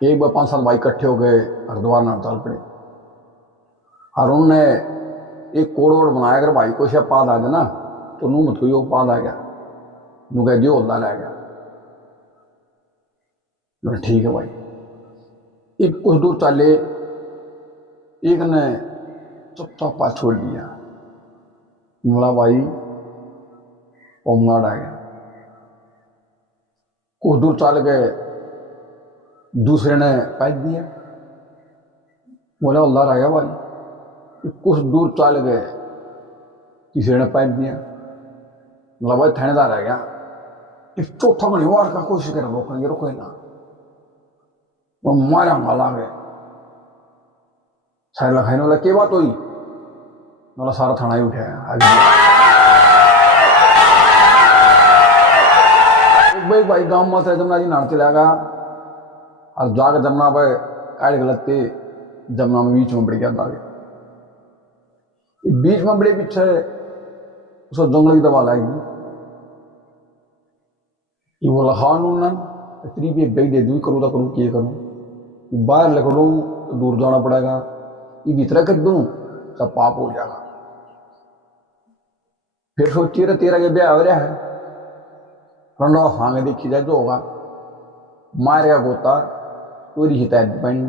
एक बार 5-7 भाई इकट्ठे हो गए हरिद्वार नाम चल पड़े और उन्होंने एक कोड वोड बनाया, अगर भाई कोई से पाद आ जाए ना तो नू मत कोई पाद आ गया, नू कह जो होता रह गया। ठीक है भाई। एक कुछ दूर चले, एक ने चुपचाप पास छोड़ दिया, बोला भाई होमगार्ड आ गया। कुछ दूर चल गए, दूसरे ने पैद दिया, बोला अल्लाह रह गया भाई। कुछ दूर चल गए, तीसरे ने पैद दिया, बोला भाई थानेदार रह गया। चौथा बने वार का कोशिश कर रोकने रोके ना, वो मारा माला गए। सारे लखाने वाला के बात हुई, बोला सारा थाना ही उठाया। एक भाई गांव में से जमुना जी नहाने चला गया और जाकर जमुना पर काट गलते जमुना में बीच में बढ़ गया। बीच में बड़े पीछे उसको जंगल की दवा लाएगी, ये बोला खान ना इतनी भी बेग दे दूँ, करूँ तो करूँ क्या करूँ, बाहर लेकर दूँ तो दूर जाना पड़ेगा, ये भीतर कर दूँ सब पाप हो जाएगा। फिर सोचिए रहे तेरा के ब्याह हो रहा है, रंडा हांगे देखी जाए जो होगा, मारेगा गोता चोरी की तैयारी बनी।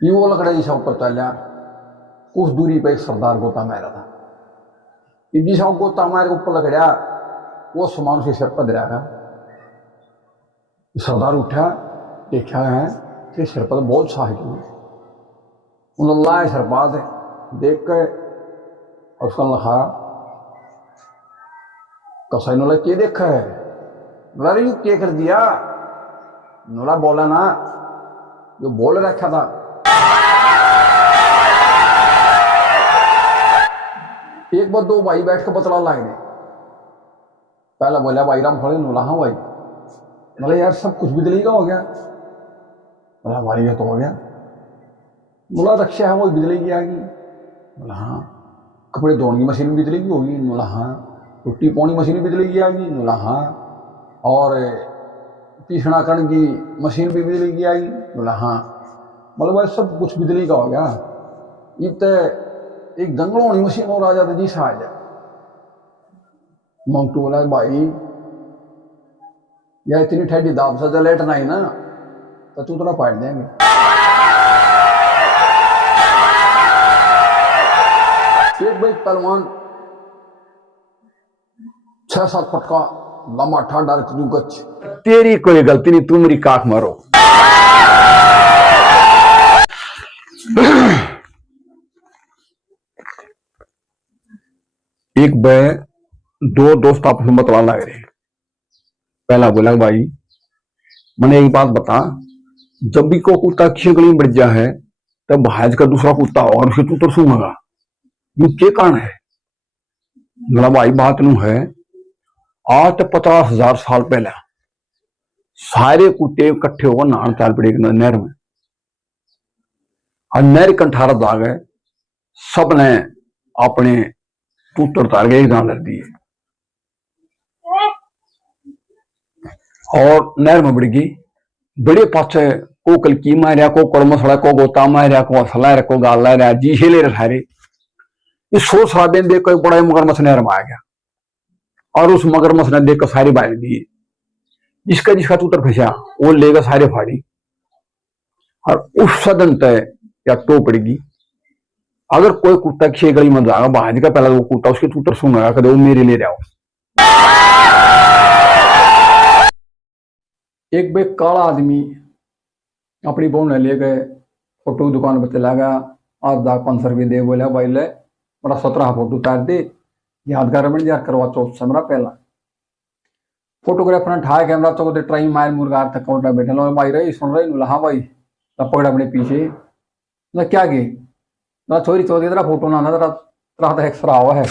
ये वो लकड़ा जी ऊपर चल, कुछ दूरी पे एक सरदार गोता मारा था, इसी सब गोता मारे ऊपर लकड़ा वो सामान उसके सिर पर दरिया। सरदार उठा, देखा है कि सिर पर बहुत साहिब उन्हें सरपाल देख के और उसका लखा कसाई नोला के देखा है, बोला यू क्या कर दिया, नोला बोला ना जो बोल रखा था। एक बार दो भाई बैठ कर बतला लाए, पहला बोला भाई राम खोले, नोला हाँ भाई, बोला यार सब कुछ बिजली का हो गया, बोला भाई ये तो हो गया, बोला रक्षा है वो बिजली की आ गई, बोला हाँ, कपड़े धोने की मशीन बिजली की होगी, बोला हाँ, रोटी पानी मशीन बिजली की आ गई, बोला हाँ, और पीसना करने की मशीन भी बिजली की आ गई, बोला हाँ, बोला भाई सब कुछ बिजली का हो गया। ये तो एक जंगल होनी मशीन और आ जाती जी सा आ जाए। मंगटू बोला भाई या इतनी ठंडी दाब सजा लेटना ही ना तो तू थोड़ा पाट देंगे। एक भाई पहलवान 6-7 फुट का लंबा ठाडा गच, तेरी कोई गलती नहीं, तू मेरी काख मारो। एक भाई दो दोस्त आपस में बतवा लग रहे, पहला बोला भाई मैंने एक बात बता, जब भी को कुत्ता किसी गली में बढ़ जा है तब भाज का दूसरा कुत्ता और उसे तू तरसूंगा, यू क्या कारण है। बोला भाई बात नू है, आज तो 50,000 साल पहले सारे कुत्ते इकट्ठे होकर नहान चाल पड़े नहर में, और नहर कंठारा दाग है, सबने अपने तूतर तार के एक दान लड़ दिए और नहर में बढ़ गई। बड़े पाछे को कलकी मारिया, को कड़मसड़ा, को गोता मारिया, को हसला को गाल ला रहा, जी हेले सारे। इस 100 साल देख कर बड़ा मगरमच्छ नहर में आ गया और उस मगरमच्छ ने देख कर सारी बाल दिए, जिसका जिसका तूतर फंसा वो लेगा सारे फाड़ी, और उस सदन तय या तो पड़ेगी। अगर कोई कुत्ता किसी गली में जाएगा बाहर का, पहला वो कुत्ता उसके तूतर सुनेगा, कदे वो मेरे ले जाओ। एक बे काला आदमी अपनी बहू ने ले गए, फोटो की दुकान पर चला गया, आज दाग 500 रुपये दे, बोला भाई ले बड़ा 17 फोटो उतार दे, यादगार बन जा, करवा चौथ से मेरा पहला। फोटोग्राफर ने ठाया कैमरा तो ट्राई मार मुर्गा तक कोटा बैठे लो भाई रही सुन रही, हाँ भाई पकड़ अपने पीछे, ना क्या गे ना छोरी चौधरी तेरा फोटो ना तेरा तेरा एक्सरा हुआ है।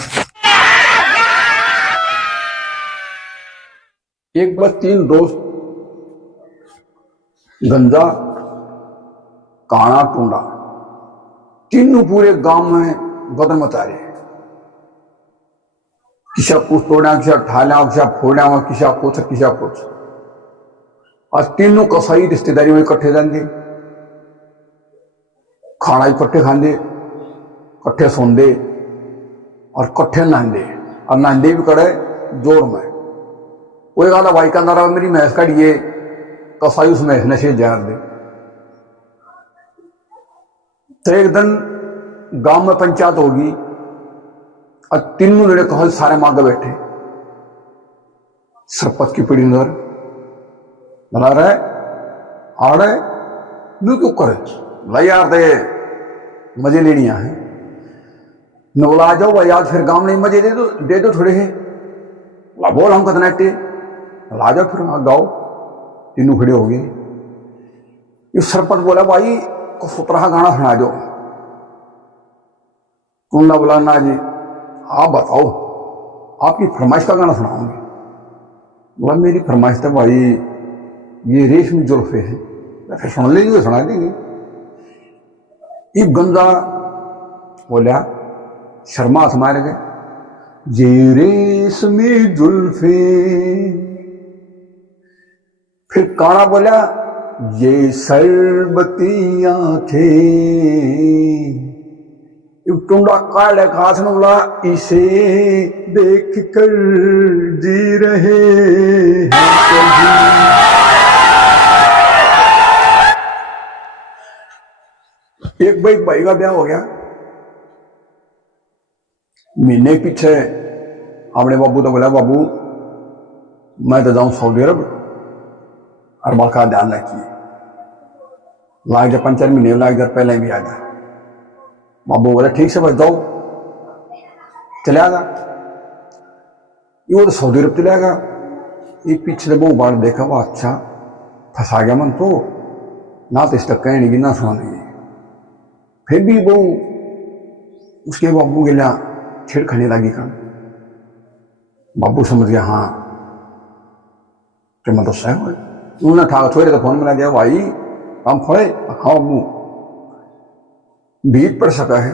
एक बार 3 दोस्त गंजा काना टूंडा तीनों पूरे गांव में बदन मचा रहे, किसा कुछ तोड़ा, किसा ठाला, किसा फोड़ा, किसा कुछ। आज तीनों कसाई रिश्तेदारी में इकट्ठे जाते, खाना इकट्ठे खाते, कट्ठे सोंदे और कट्ठे नहाते, और नहाते भी कड़े जोड़ में। कोई कहता भाई कहना रहा मेरी भैंस कड़िए, कसाई उस भैंस ने से जहर दे। तो एक दिन गांव में पंचायत होगी और तीनों लड़े कहा सारे मांगे बैठे, सरपंच की पीढ़ी अंदर बना रहे आ रहे नू क्यों करे भाई यार दे मजे लेनिया है न बोला आ जाओ भाई आज फिर गांव नहीं मजे दे दो थोड़े है बोल हम कितना टे आ जाओ फिर गाओ। तीनों खड़े हो गए। इस सरपंच बोला भाई को सुतरा गाना सुना दो। टूंडा बोला ना जी आप बताओ आपकी फरमाइश का गाना सुनाऊंगी। बोला मेरी फरमाइश तो भाई ये रेशमी जुल्फे है, फिर सुन लेंगे सुना देंगे। इब गंजा बोला शर्मा समार गए, ये रेशमी जुल्फे। फिर काना बोला ये शरबती आंखें। टूंडा काले खास ने बोला इसे देख कर जी रहे हैं। एक भाई का ब्याह हो गया। महीने पीछे अपने बाबू तो बोला बाबू मैं तो जाऊं सऊदी अरब और बाका ध्यान रखिए, लाग जा 5-4 महीने लाग जा पहले भी आ जा। बाबू बोला ठीक से बस जाओ, चले आगा। ये तो सऊदी अरब चले आगा। ये पीछे बहु बार देखा वो अच्छा फंसा गया मन तो ना तो इसका कहने की ना सुनाने। फिर भी वो उसके बाबू के लिए छेड़खानी लगी कर। बाबू समझ गया हाँ कि मतलब सही हो। उन्होंने ठा थोड़े तो फोन मिला दिया भाई हम फड़े हाँ बाबू भीड़ पड़ सका है।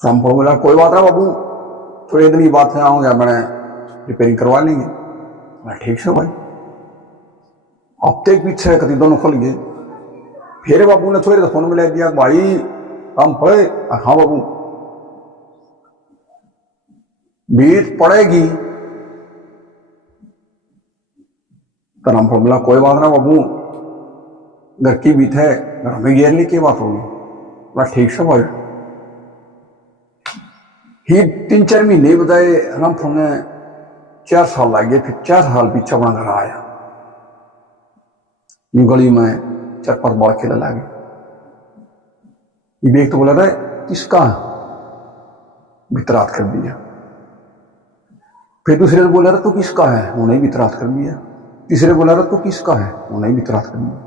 रामपुर बोला कोई बात ना बाबू थोड़ी दिन की बात है आऊंगा मैंने रिपेयरिंग करवा लेंगे। ठीक से भाई हफ्ते के पीछे कभी दोनों खुल गए। फिर बाबू ने थोड़े तो फोन मिला दिया भाई हम पड़े हाँ बाबू भीड़ पड़ेगी। तो रामपुर बोला कोई बात ना बाबू घर की बीत है घर में घेरने की बात होगी। बोला ठीक से भाई। ही 3-4 महीने बताए रामपुर ने 4 साल लग गए। फिर 4 साल पीछे अपना घर आया। यूं गली में 4-5 बार खेला लगे। ये देख तो बोला था किसका बितरात कर दिया। फिर दूसरे ने बोला था तू किसका है, उन्हें बितरात कर दिया। तीसरे बोला था तू किसका है, उन्हें बितरात कर दिया।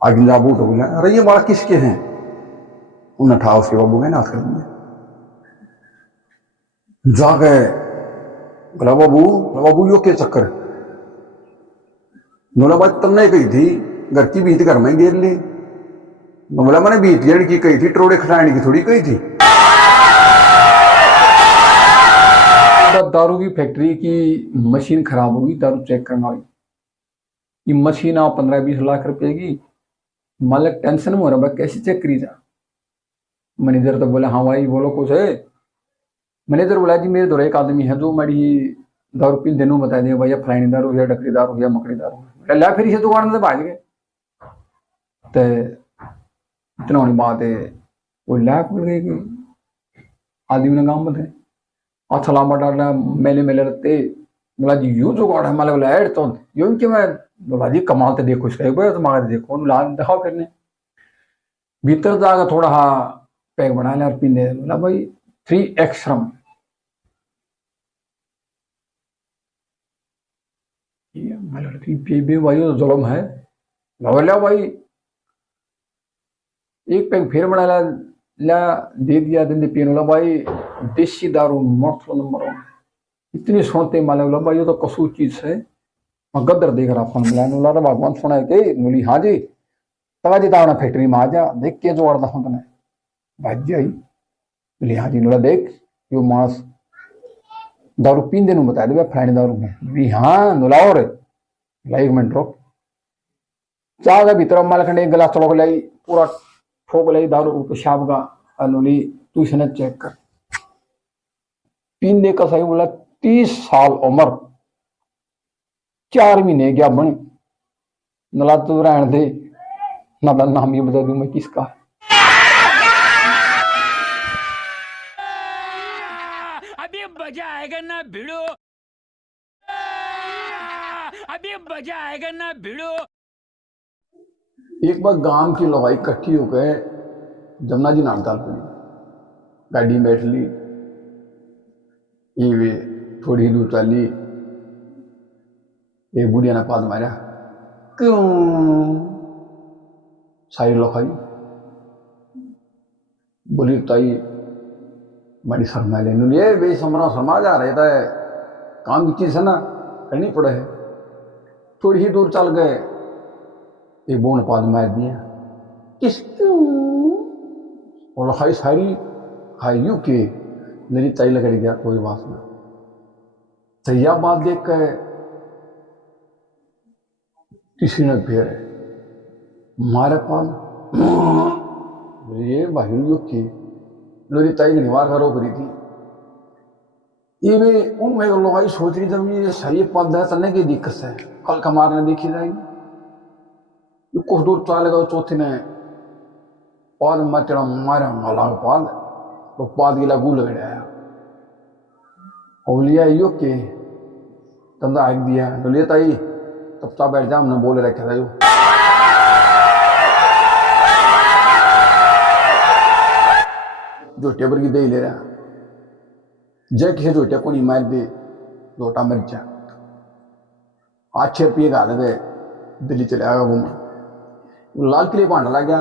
आगे बाबू तो बोला अरे ये बाड़ा किसके हैं, उन्हें ठा उसके बाबू के नाथ कर दिया। जा गए बोला बाबू यो के चक्कर। बोला बात तुमने कही थी घर की बीत घर में घेर ली। बोला मैंने बीत घेर की कही थी, टोड़े खटाने की थोड़ी कही थी। दारू की फैक्ट्री की मशीन खराब होगी, दारू चेक करना हुई। ये मशीन आप 15-20 लाख रुपए की। मालिक टेंशन में हो रहा कैसे चेक करी जा। मैनेजर तो बोला हाँ भाई बोलो कुछ है। मैनेजर बोला जी मेरे दौरे एक आदमी है जो मेरी दारू पीन देनों बता दिया भैया फलानी दारू है, डकरी दारू है, मकड़ी दारू है। फिर इसे दुकान में भाज गए। तो इतना होने बात है वो ला खुल गई कि आदमी ने काम बताए अच्छा लामा डाला मेले मेले रहते। बोला जी यू जो गाड़ है माले बोला ऐड तो यूं कि मैं बोला जी कमाल तो देखो इसका तो मांगे देखो ला दिखाओ करने भीतर जाकर थोड़ा हाँ पैक बना लिया और पीने। बोला भाई 3x श्रम भाई तो जुलम है। बोला भाई एक पैक फिर बना ला दे दिया दिन पीने। बोला भाई देसी दारू मस्त नंबर 1 इतनी सुनते माले। बोला भाई ये तो कसूर चीज है मैं गदर देख रहा फोन मिला। बोला भगवान सुना है कि बोली हाँ जी तवा जी तावना फैक्ट्री में आ जा देख के जो अड़ता हूँ तने भाजी आई। बोली हाँ जी। बोला देख यो मांस दारू पींदे नु बता दे फ्रेंड दारू में भी हाँ नुलाओ रे लाई 1 मिनट रोक चाह का भीतर माल खंडे एक गिलास तोड़ लाई पूरा ठोक लाई दारू पेशाब का अनुली तू इसने चेक कर पीने का सही बोला 30 साल उम्र 4 महीने क्या बने नला तो रहने दे ना नाम ये बता दूं मैं किसका अभी मजा आएगा ना भिड़ो अभी मजा आएगा ना भिड़ो। एक बार गांव की लोहाई इकट्ठी हो गए जमुना जी नानताल पड़ी गाड़ी में बैठ ली ये वे थोड़ी दूर चली एक बुढ़िया ने पाद मारा क्यों सारी लोहाई बोली ताई बड़ी शर्मा लेने ये वे शर्मा जा रहे थे काम की चीज है ना करनी पड़े है थोड़ी ही दूर चल गए एक बोन पाद मार दिया किस क्यों और लोहाई सारी हाइयू के मेरी ताई लग गया कोई बात ना तैया बात देख कर किसी ने फिर मारे पाद ये बाहर की मेरी ताई निवार करो करी थी ये भी उनमें लोग सोच रही जब ये सही पद है चलने की दिक्कत है कल का मारने देखी जाएगी कुछ दूर चलेगा चौथी ने पाद मर चढ़ा मारा माला पाद तो पाद गिला गूल गया और लिया यो के तंदा आग दिया तो लिया ताई तब ता बैठ जा हमने बोले रखे था यो जो टेबर की दे ले रहा जय किसी जो टेको नहीं मार दे लोटा मर जा 8-6 रुपये गाले दे दिल्ली चले आएगा घूमने लाल किले भांडा लग गया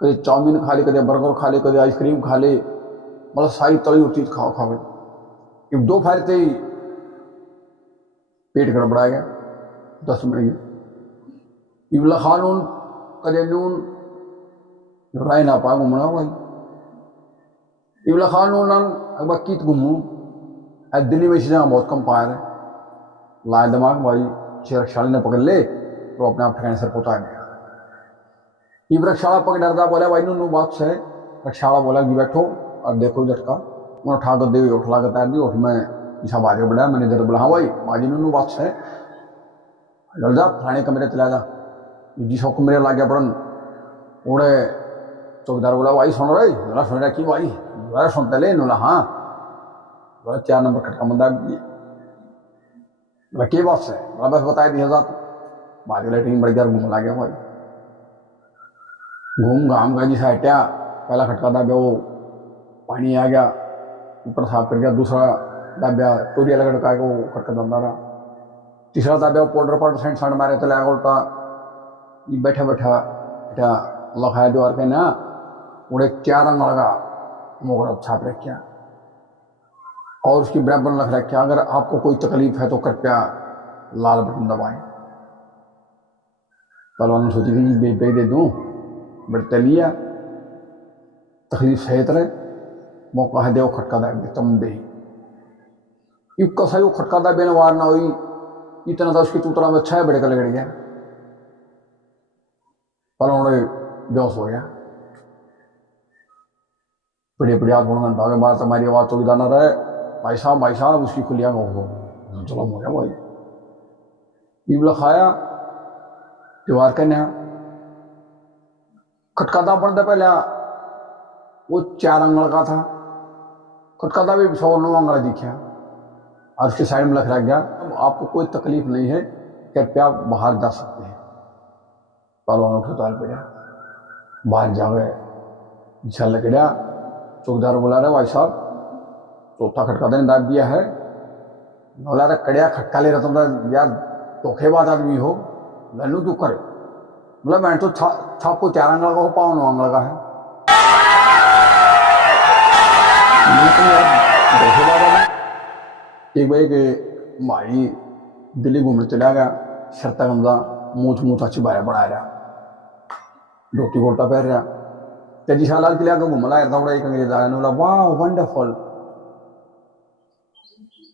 कभी चाउमीन खा ली कभी बर्गर खा ली कभी आइसक्रीम खा ली मतलब सारी तली हुई चीज खाओ खाओ 2 फायर थे पेट गड़बड़ा गया 10 मिनट इबला खान उन कदे नून राय ना पा घूमना भाई इबला खान उन एक बार कीत घूमू दिल्ली में चीज़ें बहुत कम पाया है लाए दिमाग भाई रक्षाला ने पकड़ ले तो अपने आप ठिकाने सर पहुंचा गया इब रक्षाला पकड़ डरता बोला भाई नू बात से रक्षाला बोला कि बैठो और देखो झटका उन्हें उठा कर दे उठला कर तैर दी उठ में पीछा बाजे बढ़ाया मैंने जरा बोला हाँ भाई बाजी नू बात से डर जा थाने कमरे चला जा जिसको कमरे ला गया पड़न उड़े चौकीदार बोला भाई सुन रहे बोला सुन रहा की भाई बोला सुनते ले नूला हाँ बोला 4 नंबर खटका बंदा बोला के बात से बोला बस बताया 10,000 बाद वाला टीम बढ़ गया घूम ला गया भाई घूम घाम का जिसे हटा पहला खटका दाब्या वो पानी आ गया ऊपर साफ कर गया दूसरा दाब्या तोरिया लगा टका वो खटका दंदा रहा तीसरा दाब्या पाउडर पाउडर सेंट मारे तो लगा उल्टा बैठा बैठा बैठा लखाया द्वार के ना उड़े 4 रंग लगा मोगरा छाप रखा और उसकी बराबर लख रखा अगर आपको कोई तकलीफ है तो कृपया लाल बटन दबाएं पहलवान ने सोची थी बे दे दूं बट लिया तकलीफ सहित रहे मौका है दे खटका दाब तम दे कसा खटका दा बेन वार ना हुई इतना था उसकी चूतरा में 6 बड़े का लगड़ गया पहलवान बेहोश हो गया बड़े बड़े हाथ बोलना भागे मार तुम्हारी आवाज तो ना रहे भाई साहब उसकी खुलिया हो चलो हो गया भाई इबला खाया दीवार का नया खटकादा पड़ता पहले वो 4 अंगल का था खटकादा भी 100 9 अंगल दिखा और उसके साइड में लिख गया आपको कोई तकलीफ नहीं है कृपया बाहर जा सकते हैं पहलवान उठ ताल पड़ा बाहर जा गए झल गया चौकीदार बोला रहे भाई साहब चौथा खटका देने दाग दिया है बोला रहे कड़िया खटका ले रहा था यार धोखेबाज आदमी हो लल्लू क्यों करे बोला मैं तो छाप को 4 अंगल का हो पाओ 9 अंगल का है धोखेबाज आदमी एक भाई के भाई दिल्ली घूमने चला गया शर्ता गंदा मूछ अच्छी बाहर बढ़ा रहा धोती कोटा पहन रहा तेजी शालाल के लिए घूम लाया था एक अंग्रेज आया बोला वाह वंडरफुल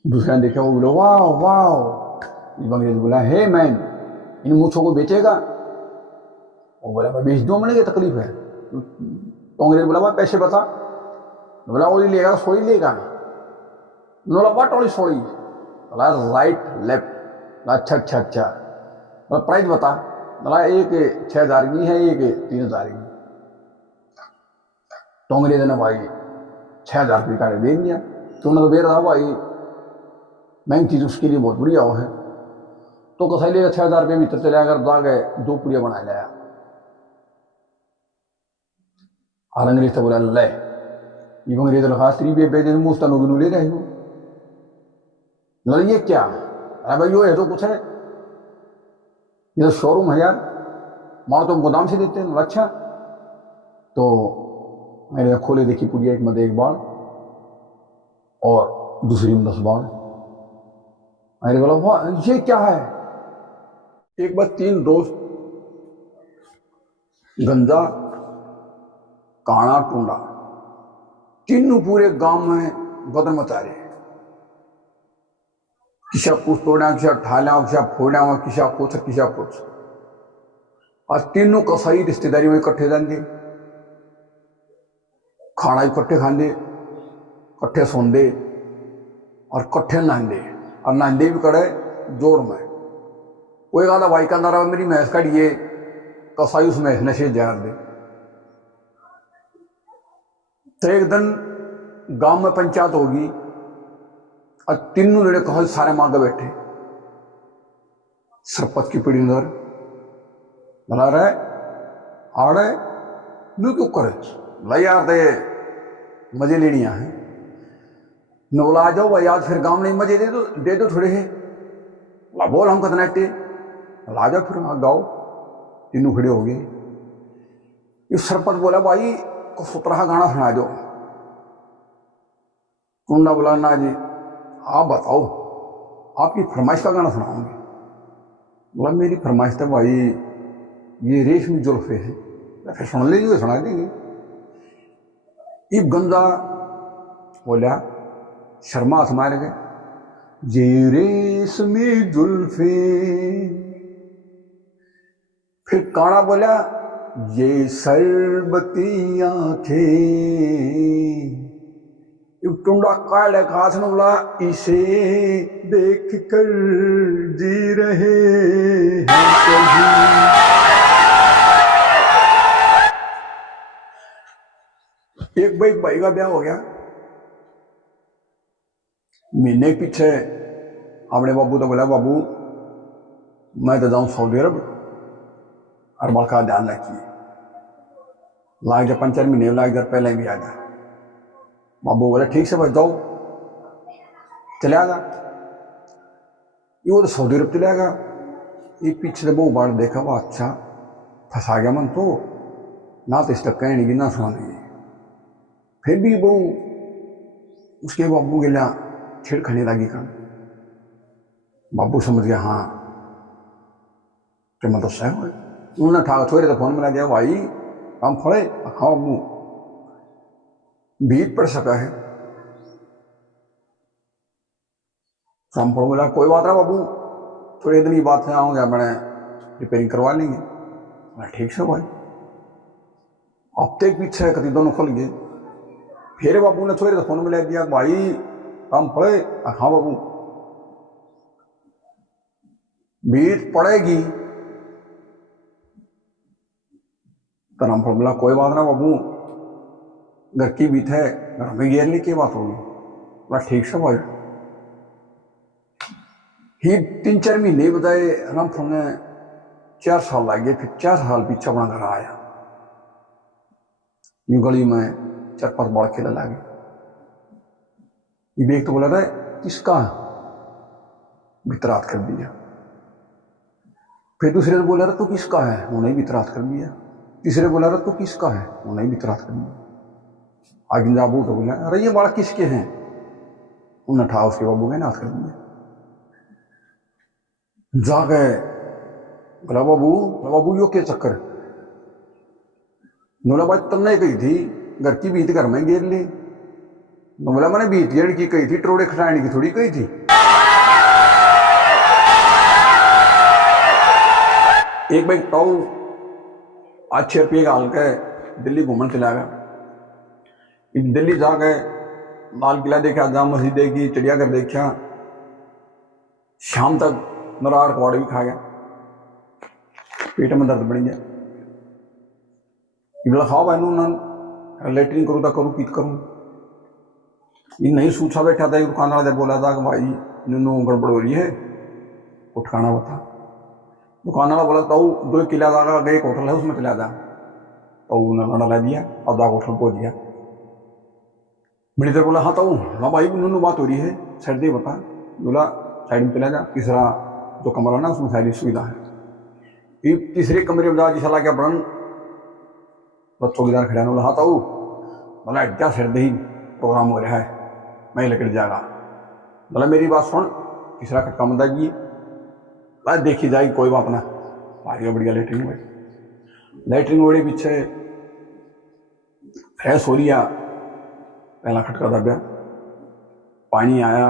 दूसरे ने देखा, वो बोला वाह वाह। इस अंग्रेज बोला हे मैन, इन मूछों को बेचेगा? वो बोला मैं बेच दूँ, मैंने तकलीफ है। तो अंग्रेज बोला भाई पैसे बता। बोला वो लेगा, सोई लेगा। बोला वाट ओनली सोई? बोला राइट लेफ्ट। अच्छा अच्छा अच्छा। बोला प्राइस बता। बोला एक 6,000 की है, एक 3,000 की। तो अंग्रेज ने भाई 6,000 रुपये का दे दिया। तो उन्होंने तो बेर रहा भाई महंगी चीज उसके लिए बहुत बढ़िया है। तो कसाई लेगा 6,000 रुपये भीतर चले आकर जा गए, 2 पुड़िया बना लाया। और अंग्रेज तो बोला ले। ये अंग्रेज ने कहा 3 बेच मुस्तान होगी ले रहे हो। ये क्या? अरे भाई यो है तो कुछ है, ये तो शोरूम है यार, मानो तो गोदाम से देते हैं। अच्छा। तो मैंने खोले, देखी पुड़िया, एक में 1 बाड़ और दूसरी में 10 बाड़। मैंने बोला वाह ये क्या है? एक बार 3 दोस्त गंजा काना टूंडा तीनों पूरे गांव में बदन मचा रहे। किसा कुछ तोड़ा, किसा ठाला, किसा फोड़ा, किसा कुछ किसा कुछ। और तीनों कसाई रिश्तेदारी में इकट्ठे जाएंगे, खाना इकट्ठे खाते, इकट्ठे सोंदे और इकट्ठे नहाते। और नहाते भी करे जोड़ में। कोई कहता भाई कहता रहा मेरी भैंस काटिए, कसाई उस भैंस ने से जहर दे। तो एक दिन गांव में पंचायत होगी और तीनों लड़े कहा सारे मांगे बैठे। सरपंच की पीढ़ी अंदर बना रहे आड़े नू क्यों करे ला यार दे मजे लेनिया है न बोला आ जाओ भाई आज फिर गांव में मजे दे दो थोड़े है। बोल हम कितना ला जाओ फिर गाओ। तीनों खड़े हो गए। ये सरपंच बोला भाई को 17 गाना सुना दो। टूंडा बोला ना जी आप बताओ आपकी फरमाइश का गाना सुनाऊंगी। बोला मेरी फरमाइश तो भाई ये रेशमी जुल्फे है, फिर सुन लीजिए सुना देंगे। ये गंजा बोला शर्मा मार गए। ये रेशमी जुल्फे। फिर काना बोला ये शरबती आंखें। टुंडा काले खास ने बोला इसे देख कर जी रहे हैं कभी। एक भाई का ब्याह हो गया। महीने के पीछे अपने बाबू तो बोला बाबू मैं तो जाऊं सऊदी अरब और बड़का ध्यान रखिए, लाग जा 5-4 महीने लाग जा पहले भी आ जा। बाबू बोला ठीक से भाई जाओ। चले आगा। ये वो तो सऊदी अरब चले आगा। ये पीछे बहु बार देखा वो अच्छा फंसा गया मन तो ना तो इसका कहने की ना सुनाने की। फिर भी बहु उसके बाबू के लिया छिड़खने लगी कर। बाबू समझ गया हाँ कि मतलब सह हो। उन्होंने ठा छोरे तो फोन मिला दिया भाई हम फड़े खाओ बाबू बीत पड़ सका है। रामपुर बोला कोई बात ना बाबू थोड़े दिन की बात है आऊंगा मैंने रिपेयरिंग करवा लेंगे। ठीक से भाई हफ्ते के पीछे कभी दोनों खुल गए। फिर बाबू ने थोड़े तो फोन मिला दिया भाई राम पड़े हाँ बाबू बीत पड़ेगी। तो रामपुर बोला कोई बात ना बाबू घर की बीत है घर में घेर ली की बात होगी। बोला ठीक से भाई। ही 3-4 महीने बताए रामपुर ने 4 साल लग गए। फिर 4 साल पीछे अपना घर आया। यूं गली में 4-5 बार खेला लगे। ये तो बोला था किसका बितरात कर दिया। फिर दूसरे ने बोला रहा तू किसका है उन्हें बितरात कर दिया। तीसरे बोला रहा तू किसका है उन्हें बितरात कर दिया। आगे बाबू तो बोला अरे ये बड़ा किसके हैं उन्हें ठा उसके बाबू के नाथ कर दिया। जा गए बोला बाबू यो के चक्कर बोला भाई तुमने कही थी घर की बीत घर में घेर ली मैं बोला मैंने 20 की कही थी, टरोड़े खटाने की थोड़ी कही थी। एक भाई ताऊ अच्छे रुपये गाल के दिल्ली घूमने चला गया। दिल्ली जाके लाल किला देखा, जाम मस्जिद देखी, चिड़ियाघर देखा, शाम तक नराड़ कबाड़ भी खा गया, पेट में दर्द बढ़ गया। बोला खाओ भाई ना लेटरिन करूँ तो करूँ कित करूँ। ये नहीं सूछा बैठा था, दुकान वाले बोला था कि भाई नू गड़बड़ हो रही है, कुछ खाना बता। दुकान वाला बोला ताऊ 2 किला जागा गए, एक होटल है उसमें चला जा। ताऊ ने डाला दिया, अब जाकर होटल पहुँच गया। बड़ी देर बोला हाँ ताऊ, हाँ भाई नू बात हो रही है, साइड दे बता। बोला साइड में चला जा, तीसरा जो कमरा ना उसमें सारी सुविधा है। तीसरे कमरे में जा जिस ला क्या बड़न चौकीदार खड़ा। बोला हाँ ताऊ, बोला क्या साइड दे ही प्रोग्राम हो रहा है, मैं लेकर जाएगा। बोला मेरी बात सुन, तीसरा खटका मत आइए, बस देखी जाएगी, कोई बात ना। भारी बढ़िया लेटरिन हुए, लेटरिन हुए पीछे फ्रेश हो लिया। पहला खटका दबा, पानी आया,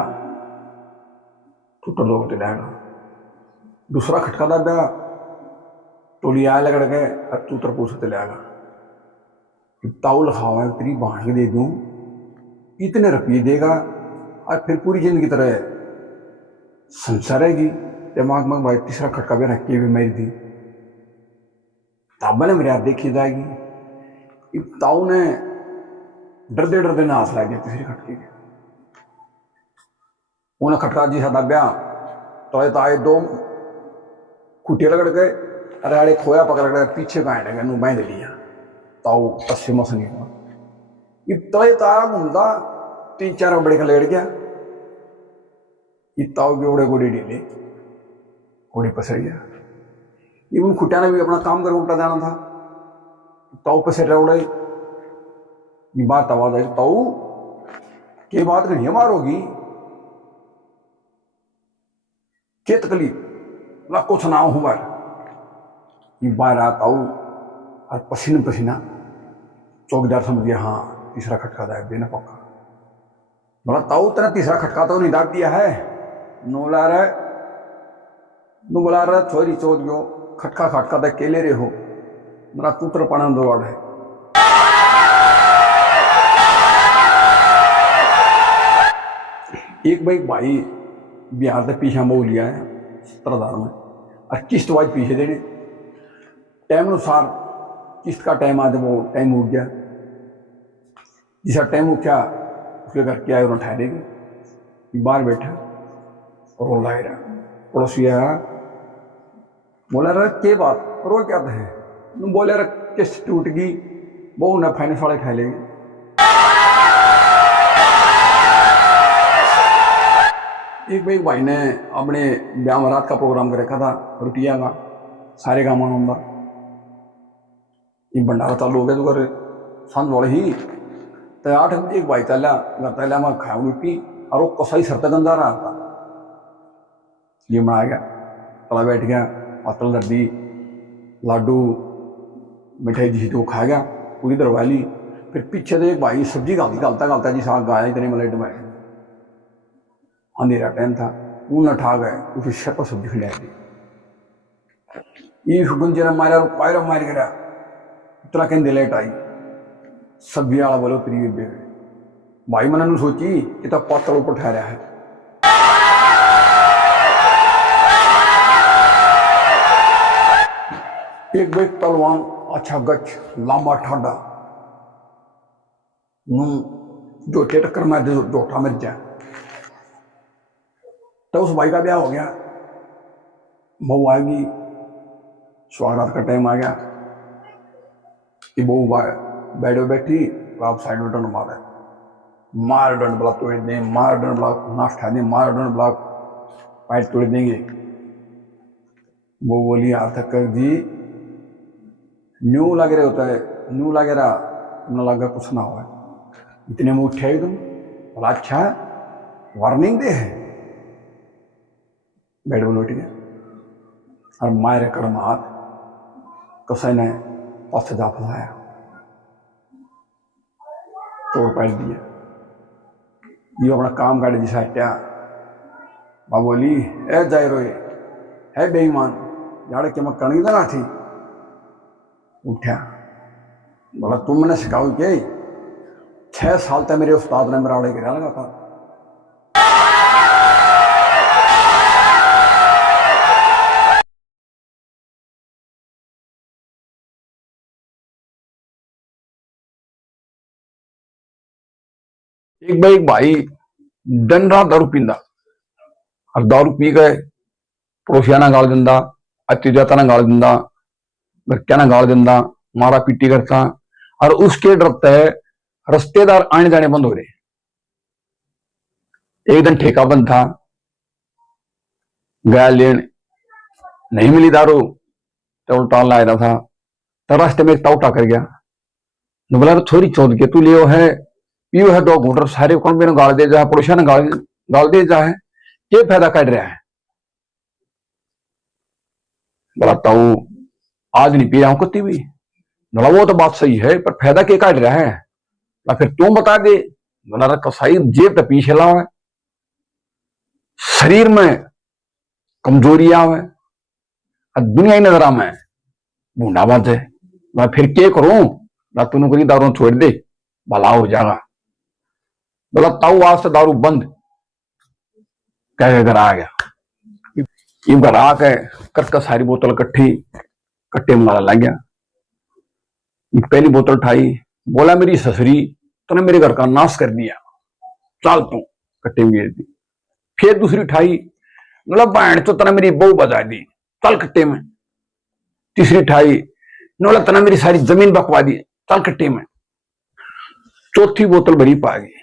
टूटर लोग चलाएगा। दूसरा खटका दबा, टोली आया लगड़ गए, अब तूतर पूछ चलाएगा। ताऊ लिखावा है तेरी बांट के दे दूँ, इतने रुपये देगा और फिर पूरी जिंदगी तरह संसार रहेगी। दिमाग में भाई तीसरा खटका भी रख के भी मेरी थी, ताबा ने मेरे हाथ देखी जाएगी। ताऊ ने डरते डरते ने हाथ ला गया तीसरे खटके के। उन्हें खटका जी सा दबया तो ताए 2 खुटिया रगड़ गए, अरे अरे खोया पकड़ गए, पीछे का आने गए, बांध लिया। ताऊ पश्चिम से नहीं हुआ, तले तारा घूमता 3-4 बड़े का लेट गया। ताऊ के उड़े गोड़ी ढीले, गोड़ी पसर गया। उन खुटिया ने भी अपना काम कर उल्टा जाना था, ताऊ पसर रहा उड़े। ये बात आवाज आई, ताऊ के बात घड़िया मारोगी, के तकलीफ ना कुछ ना हूं बार। ये बार आ ताऊ और पसीना पसीना। चौकीदार समझ गया हाँ तीसरा खटका दाब देना पक्का। बोला ताऊ तेरा तीसरा खटका तो नहीं दाब दिया है, नो बुला रहा छोरी चोद गयो, खटका खटका तक केले रे हो, मेरा पुत्र पड़ा दौड़ है। एक भाई बिहार से पीछा मोह लिया है 17,000 में, और किस्त वाइज पीछे देने टाइम अनुसार किस्त का टाइम आज वो टाइम उठ गया। जिसा टाइम उठा उसके घर के आए उन्होंने ठहरेगी, बाहर बैठा रो ला रहा। पड़ोसी आया, बोला रहा के बात रो क्या है, बोले रहा किस्त टूट गई, वो उन्हें फाइनेंस वाले खा लेंगे। एक भाई ने अपने ब्याह में रात का प्रोग्राम कर रखा था, रुटिया का सारे गाँव में ये भंडारा चालू हो गया। तो कर सांझ वाले ही तो 8 बजे एक भाई चला घर मैं खाया रोटी, और वो कसाई सरता गंदा रहा था। ये बना गया, तला बैठ गया, पतल दर्दी लाडू मिठाई दी तो खा गया, पूरी दरवाली। फिर पीछे से एक भाई सब्जी गालता जी साग गाया इतने मलेट में। अंधेरा टाइम था, ऊन ठा गए, उसे शर्ट सब्जी खिलाई दी। ये गुंजे ने मारा, पैर मार गया, इतना कहते लेट आई। सब्जी वाला बोलो तेरी भाई मैंने सोची कि तो पत्थर ऊपर ठहरा है। एक भाई तलवान अच्छा गच लामा ठाडा जो टक्कर मार दे डोटा मिल जाए। तो उस भाई का ब्याह हो गया, बहू आएगी, स्वागत का टाइम आ गया कि बहू बेड में बैठी, आप साइड में डंड मारे, मार डंड ब्लॉक तोड़ दें, मार डंड ब्लॉक नाश्ता दें, मार डंड ब्लॉक पैर तोड़ देंगे। वो बोली हाथ कर जी न्यू लग रहे होता है, न्यू लगे रहा न लगा कुछ ना हो। इतने में उठे एकदम, बोला अच्छा वार्निंग दे है। बेड में लौट गया और मारे कड़म हाथ कसे ने पास जा फंसाया, तोड़ पैर दिया। ये अपना काम काटे जिसा हट्या बा बोली ए जाए रोए है बेईमान यार के मैं कणी देना थी उठा बोला तुम मैंने सिखाओ के 6 साल तक मेरे उस्ताद ने मेरा गिरा लगा था। एक भाई दिन रात दारू पींदा और दारू पी गए पड़ोसिया ना गाल दिंदा अतिजाता ना गाल दिंदा बच्चा ना गाल दिंदा मारा पीटी करता और उसके डरते रिश्तेदार आने जाने बंद हो रहे। एक दिन ठेका बंद था गया लेन नहीं मिली दारू तो उल्टा लाया था तो रास्ते में एक ताउटा कर गया बोला थोड़ी चौध के तू लियो है पियो है 2 घूंटर सारे कौन भी गाल दे जा पड़ोसिया ने गाल दे जा है ये फायदा कर रहा है। बोला ताऊ आज नहीं पी रहा हूं कत्ती भी बोला वो तो बात सही है पर फायदा क्या काट रहा है या फिर तुम बता दे। बोला कसाई जेब पे पीछे लाओ है शरीर में कमजोरी आवे दुनिया ही नजर में बूढ़ा बात है मैं फिर क्या करूं ना तूने कोई दारू छोड़ दे भला हो जाएगा। बोला ताऊ आज से दारू बंद कह घर आ गया ये घर आके करके सारी बोतल इकट्ठी कट्टे में मारा लग गया। पहली बोतल उठाई बोला मेरी ससुरी तूने मेरे घर का नाश कर दिया चल तू कट्टे में गिर दी। फिर दूसरी उठाई बोला बहन तो तना मेरी बहू बजा दी चल कट्टे में। तीसरी उठाई बोला तना मेरी सारी जमीन बकवा दी चल कट्टे में। चौथी बोतल बड़ी पा गई